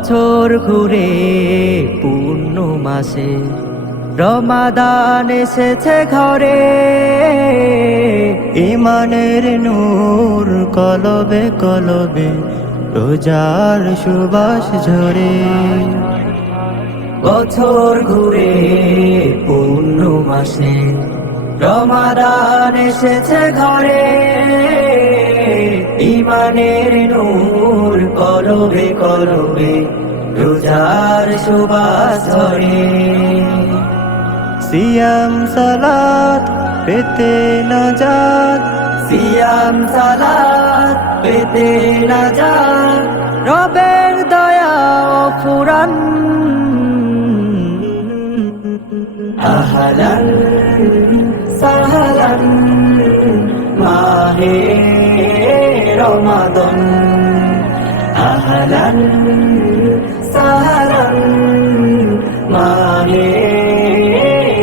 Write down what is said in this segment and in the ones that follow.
বছর ঘুরে পূর্ণ মাসে রমাদান এসেছে ঘরে, ইমানের নূর কলবে কলবে রোজার সুবাস ঝরে। বছর ঘুরে পূর্ণ মাসে রমাদান এসেছে ঘরে, ইমানের নূর কলবে কলবে রোজার সুবাস ঝরে। সিয়াম সালাত পেতে নাজাত, সিয়াম সালাত পেতে নাজাত, রবের দয়া ফুরান। আহলান সাহলান মাহে রমাদান, আহলান সাহলান মাহে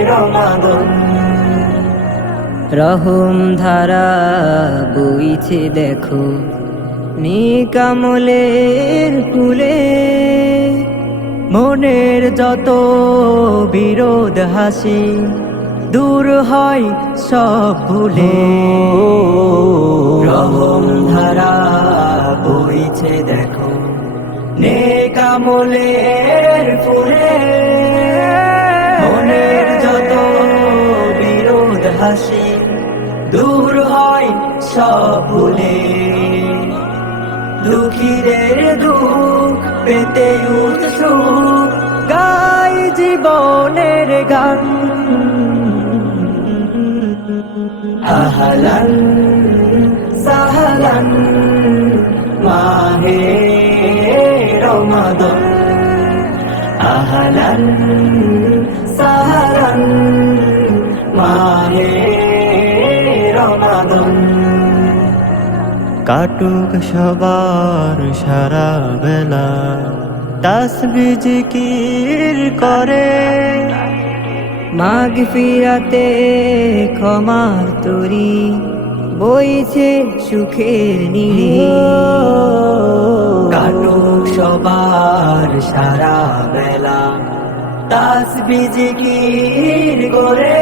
রমাদান। রহম ধারা বইছে দেখো নিকামলের কুলে, মনের যত বিরোধ হাসি দূর হয় সব ভুলে। রহম ধারা বইছে দেখো নেকামলের ফুলে, মনের যত বিরোধ হাসি দূর হয় সব ভুলে। দুঃখীদের দুঃখ পেতে উৎসুক গাই জীবনের গান। আহলান সাহলান মাহে রমাদান, আহলান সাহলান মাহে রমাদান। কাটুক সবার সারা বেলা তাসবিহ জিকির করে, মাগফিরাতে ক্ষমার তরি বইছে সুখের নীড়ে। কাটুক সবার সারা বেলা তাসবিহ জিকির করে,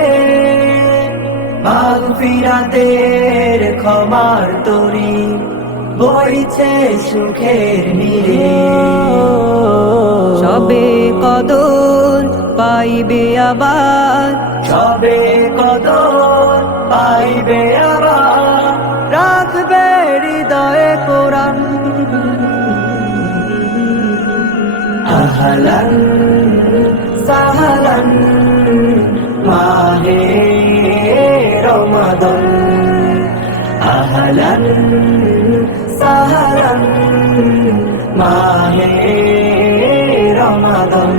মাগফিরাতের ক্ষমার তরি বইছে সুখের নীড়ে। সবে কদর পাইবে আবার, সবে কদর পাইবে আবার, রাখবে হৃদয়ে কোরআন। আহলান সাহলান মাহে রমাদান, আহলান সাহলান মাহে রমাদান।